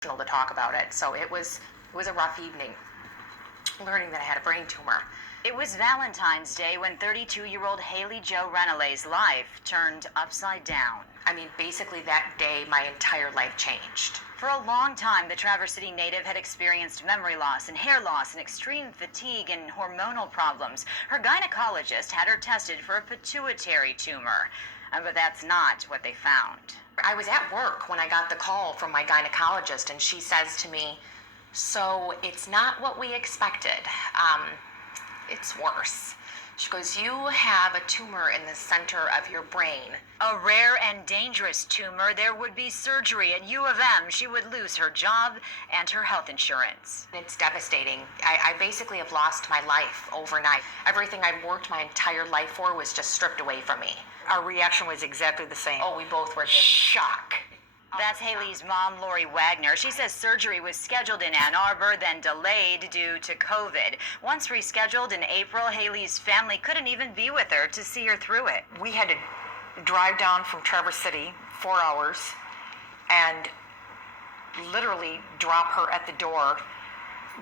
to talk about it. So it was a rough evening learning that I had a brain tumor. It was Valentine's Day when 32-year-old Haley Jo Renelay's life turned upside down. I mean, basically that day, my entire life changed. For a long time, the Traverse City native had experienced memory loss and hair loss and extreme fatigue and hormonal problems. Her gynecologist had her tested for a pituitary tumor, but that's not what they found. I was at work when I got the call from my gynecologist, and she says to me, "So it's not what we expected. It's worse." She goes, "You have a tumor in the center of your brain." A rare and dangerous tumor. There would be surgery at U of M. She would lose her job and her health insurance. It's devastating. I basically have lost my life overnight. Everything I've worked my entire life for was just stripped away from me. Our reaction was exactly the same. Oh, we both were just shock. That's Haley's mom, Lori Wagner. She says surgery was scheduled in Ann Arbor, then delayed due to COVID. Once rescheduled in April, Haley's family couldn't even be with her to see her through it. We had to drive down from Traverse City 4 hours and literally drop her at the door,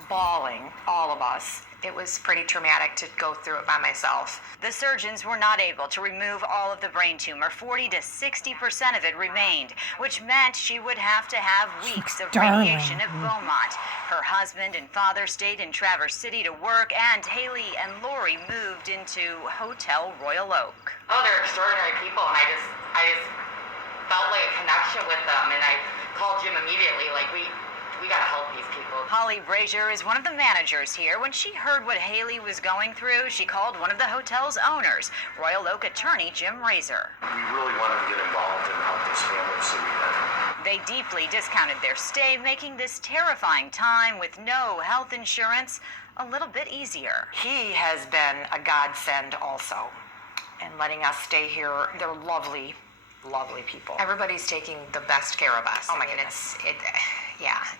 bawling, all of us. It was pretty traumatic to go through it by myself. The surgeons were not able to remove all of the brain tumor. 40 to 60% of it remained, which meant she would have to have weeks of radiation at Beaumont. Her husband and father stayed in Traverse City to work, and Haley and Lori moved into Hotel Royal Oak. Oh, they're extraordinary people, and I just felt like a connection with them, and I called Jim immediately, like, we gotta help these people. Holly Brazier is one of the managers here. When she heard what Haley was going through, she called one of the hotel's owners, Royal Oak attorney Jim Razor. We really wanted to get involved and help this family, so we did. They deeply discounted their stay, making this terrifying time with no health insurance a little bit easier. He has been a godsend also, and letting us stay here. They're lovely, lovely people. Everybody's taking the best care of us. Oh my I mean, goodness.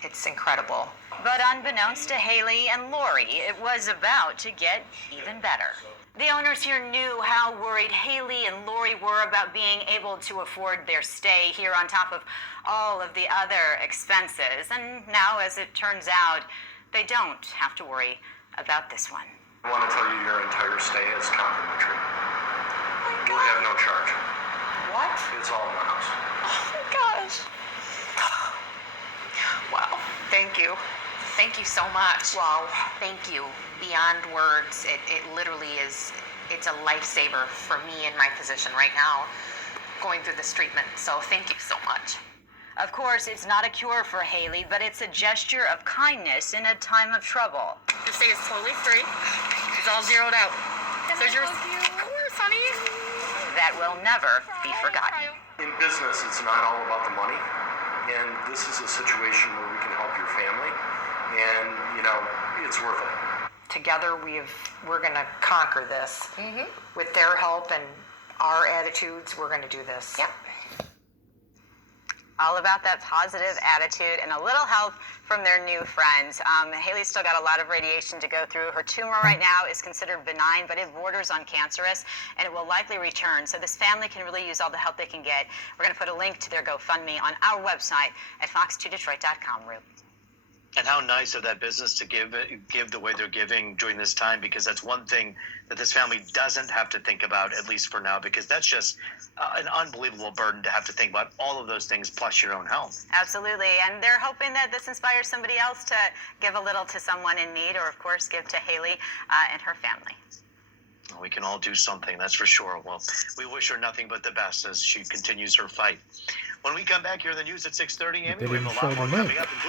it's incredible. But unbeknownst to Haley and Lori, it was about to get even better. The owners here knew how worried Haley and Lori were about being able to afford their stay here on top of all of the other expenses. And now, as it turns out, they don't have to worry about this one. I want to tell you your entire stay is complimentary. You'll have no charge. What? It's all in the house. Oh my gosh. Wow. Thank you. Thank you so much. Wow. Thank you. Beyond words. It literally is, it's a lifesaver for me in my position right now, going through this treatment. So thank you so much. Of course, it's not a cure for Haley, but it's a gesture of kindness in a time of trouble. This day is totally free. It's all zeroed out. So yours, of course, honey. That will never be forgotten. In business, it's not all about the money. And this is a situation where we can help your family. And, it's worth it. Together, we're going to conquer this. With their help and our attitudes, we're going to do this. Yep. All about that positive attitude and a little help from their new friends. Haley's still got a lot of radiation to go through. Her tumor right now is considered benign, but it borders on cancerous, and it will likely return. So this family can really use all the help they can get. We're going to put a link to their GoFundMe on our website at fox2detroit.com, Rube. And how nice of that business to give the way they're giving during this time, because that's one thing that this family doesn't have to think about, at least for now, because that's just an unbelievable burden to have to think about all of those things plus your own health. Absolutely. And they're hoping that this inspires somebody else to give a little to someone in need, or, of course, give to Haley and her family. We can all do something, that's for sure. Well, we wish her nothing but the best as she continues her fight. When we come back here in the news at 6:30, Amy, we have a lot more coming up.